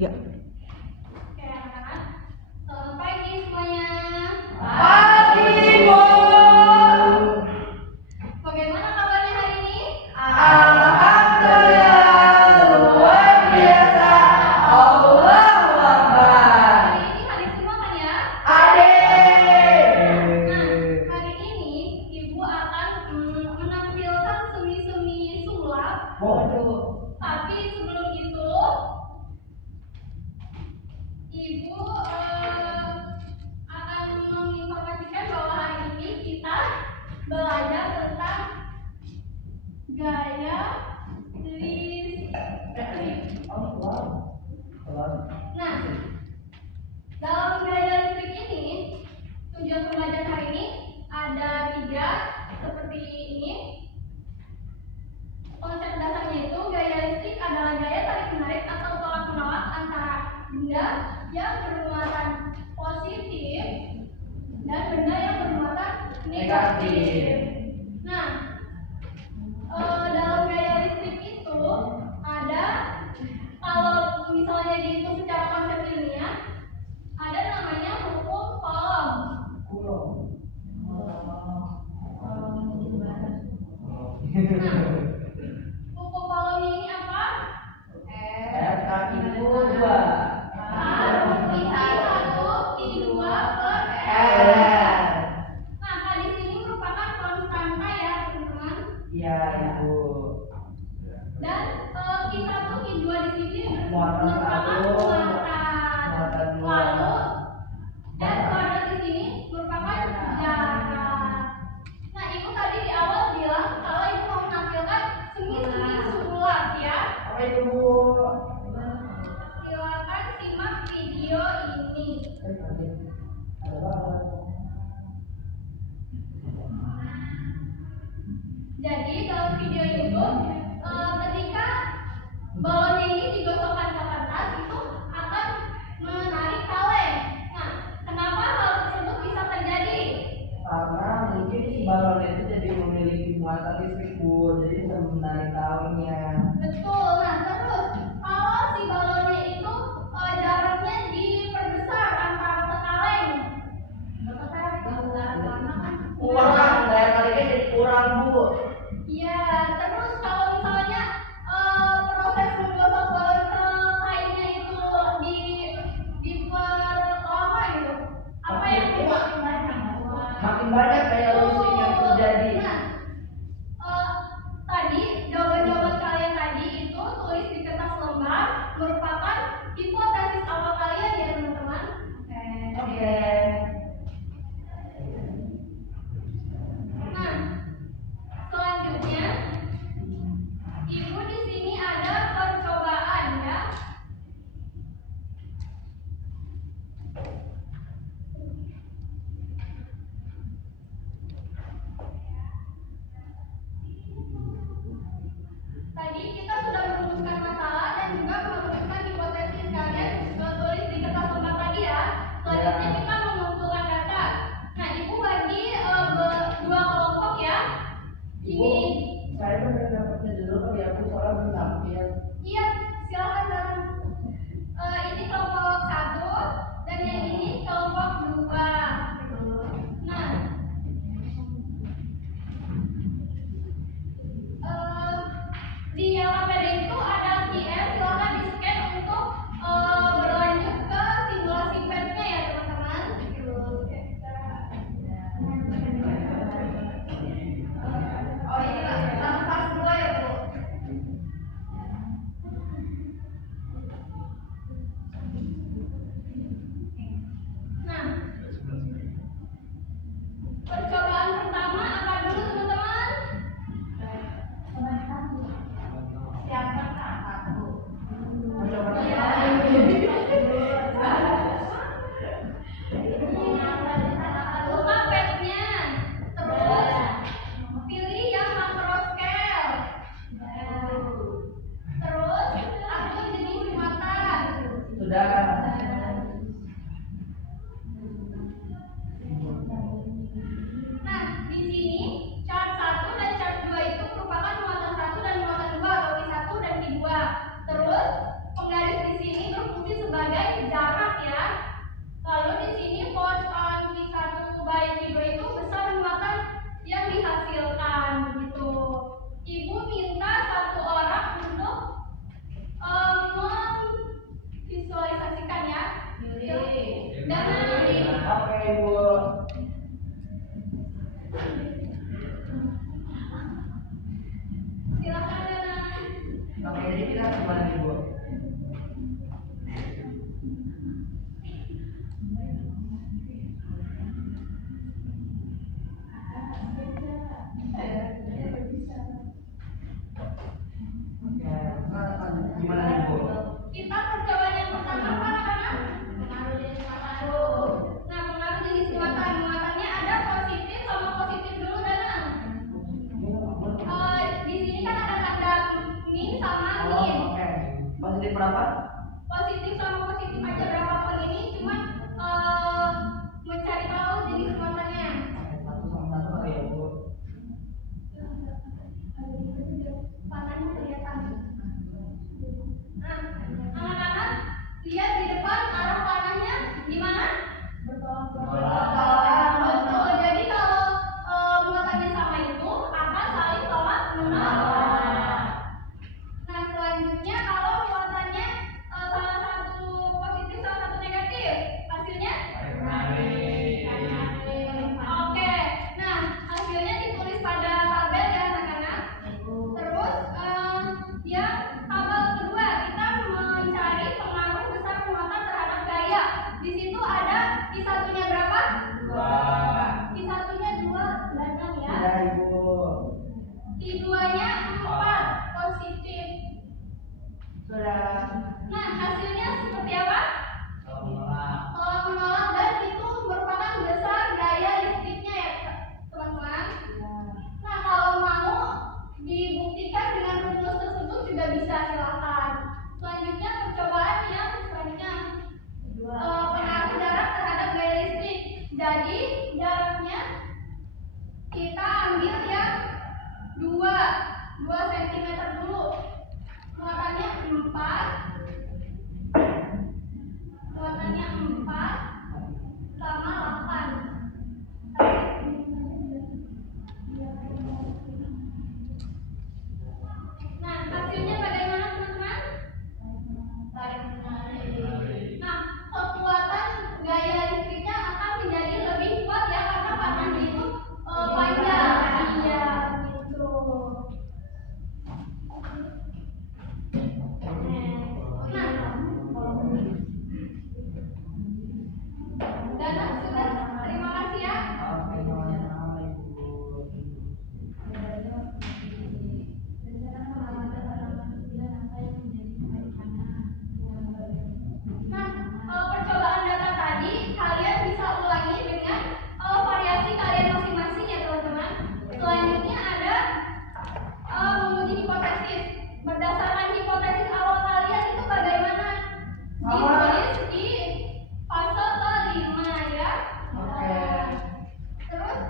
Ya. Oke, anak-anak. Selamat pagi semuanya. Pagi, Bu. Bagaimana kabarnya hari ini? Alhamdulillah, luar biasa. Allahu Akbar. Hari ini hari semua kan ya? Adik. Nah, hari ini Ibu akan menampilkan seni-seni sulap. Waduh. Tapi sebelum itu, Ibu akan menginformasikan bahwa hari ini kita belajar tentang gaya listrik. Nah, dalam gaya listrik ini, tujuan pembelajaran hari ini ada 3 seperti ini. Konsep dasarnya itu gaya listrik adalah gaya tarik menarik atau tolak menolak antara benda yang bermuatan positif dan benda yang bermuatan negatif. Nah, dalam gaya listrik itu ada, kalau misalnya dihitung secara konsep ilmiah, ada namanya hukum Coulomb. Hukum Coulomb ini apa? I1 per R. Nah, K di sini merupakan konstanta ya, teman-teman. Iya, Ibu. Dan I1, I2 di sini Muatan merupakan satu, muatan. muatan dua. Lalu dan kuadrat di sini merupakan jarak. Nah, Ibu tadi di awal bilang kalau Ibu mau menampilkan seni-seni sulap ya. Apa itu, Bu? Silakan simak video ini. Jadi dalam video itu ketika balon ini digosokkan ke kertas itu akan menarik kaleng. Nah, kenapa hal tersebut bisa terjadi? Karena mungkin si balon itu jadi memiliki muatan listrik, Bu, jadi bisa menarik kalengnya. Betul. Nah, terus kalau si balonnya itu jaraknya diperbesar antara ke kaleng, Kurang, daya tariknya jadi kurang, Bu. iya. Terus kalau misalnya proses menggosok balon ke kainnya itu diperlama gitu, apa yang Makin banyak daya listrik yang terjadi. Nah, tadi jawaban-jawaban kalian tadi itu tulis di kertas lembar merupakan hipotesis awal kalian ya, teman-teman. Oke. Nah, selanjutnya Ibu di sini ada percobaan ya. Tadi kita sudah merumuskan masalah dan juga merumuskan hipotesis. Kalian tulis di kertas lembar tadi ya. Selanjutnya kita mengumpulkan data. Nah, Ibu bagi 2 kelompok ya. Bu, saya benar dapatnya dulu kali ya, Bu, soalnya belum tampil. Iya, silakan. Ini kelompok 1 dan yang ini kelompok 2. Nah, di LPD itu ada QR, silakan di-scan untuk berlanjut ke simulasi webnya ya, teman-teman. Oh ini langsung pas dulu ya, Bu. Nah, percobaan pertama apa dulu, teman-teman? Siapa satu? Buka webnya, terus pilih yang macro scale, terus atur jenis muatan. Sudah. Nah, di sini chart 1 dan chart 2 itu merupakan muatan 1 dan muatan 2 atau I1 dan I2. Terus penggaris di sini berfungsi positif sama positif aja berapapun ini cuma mencari tahu jenis muatannya. Satu sama satu kali ya Bu. Panahnya kelihatan. Nah, anak-anak lihat di depan arah panahnya gimana? Betul. Jadi kalau muatannya sama itu akan saling tolak menolak. Nah, selanjutnya kalau muatannya salah satu positif, salah satu negatif, hasilnya? Oke. Nah, hasilnya ditulis pada tabel ya anak-anak. Terus yang tabel kedua kita mencari pengaruh besar muatan terhadap gaya. Di situ ada Q1-nya berapa? 2. Q1-nya 2, belakang ya. Iya Ibu. Q2-nya 4, positif. Sudah. Nah, hasilnya seperti apa? Tolak. Tolak menolak dan itu merupakan besar gaya listriknya ya teman-teman. Nah, kalau mau dibuktikan dengan rumus tersebut juga bisa, silakan. Selanjutnya percobaan yang selanjutnya pengaruh jarak terhadap gaya listrik. Jadi jaraknya kita ambil yang 2 cm dulu. Muatannya 4 sama 8. Nah, hasilnya bagaimana teman-teman? Nah, kekuatan gaya listriknya akan menjadi lebih kuat ya karena panahnya itu panjang. Iya, gitu. Dan sudah, terima kasih ya. Oke, sama-sama Ibu. Nah, percobaan data tadi kalian bisa ulangi dengan variasi kalian masing-masing ya teman-teman. Selanjutnya ada menguji hipotesis. Berdasarkan hipotesis awal kalian itu bagaimana? Ditulis di fase kelima ya. Oke. Terus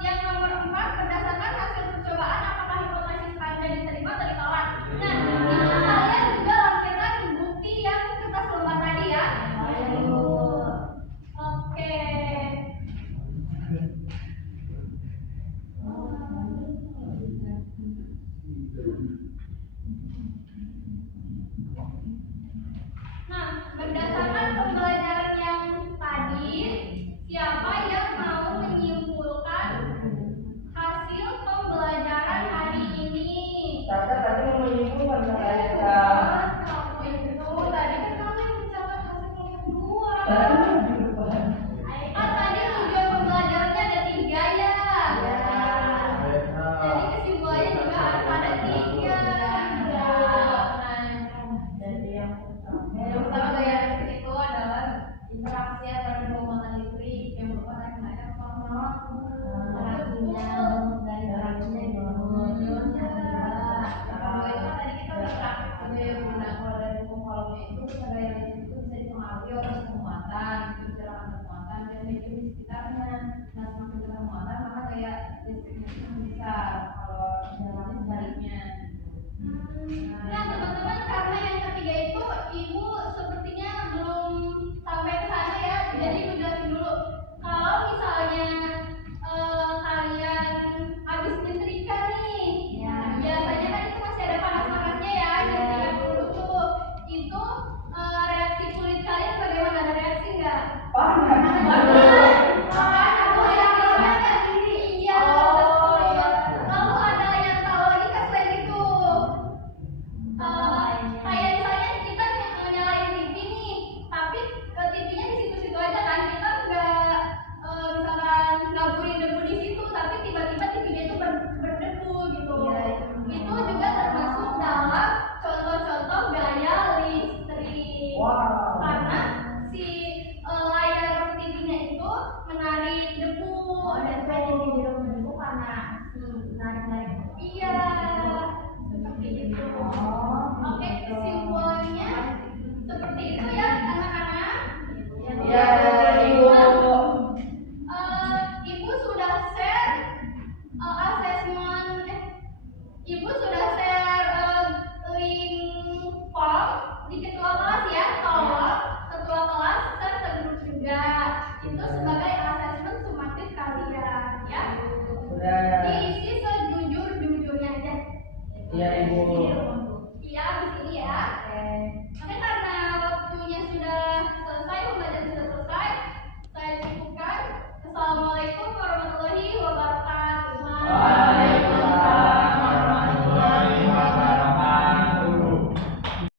yang nomor 4, berdasarkan hasil percobaan apakah hipotesis Anda diterima atau ditolak. Nah, itu kalian juga lampirkan bukti yang kertas lembar tadi ya. Oke. Nah, berdasarkan pembelajaran yang tadi, siapa yang mau menyimpulkan hasil pembelajaran hari ini? Tata tadi mau menyimpulkan katanya. Tadi kan kamu yang mencatat hasil kelompok 2. Tadi di depan. Kan tadi tujuan pembelajarannya ada 3 ya. Jadi kesimpulannya juga harus ada 3. Jadi yang Yang pertama gaya listrik itu adalah interaksi antara dua muatan listrik yang merupakan kenaikan penolak interaksinya dari interaksinya itu tadi kita berpraktik sebagai menggunakan kalau dari hukum kolomnya itu gaya listrik itu bisa dipengaruhi oleh muatan. Ya, Ibu. Ibu sudah share assessment. Ibu sudah share link form di ketua kelas ya. Tolong ketua kelas share ke grup juga. Itu sebagai assessment sumatif kalian ya. Sudah. Diisi sejujur-jujurnya aja. Iya, Ibu.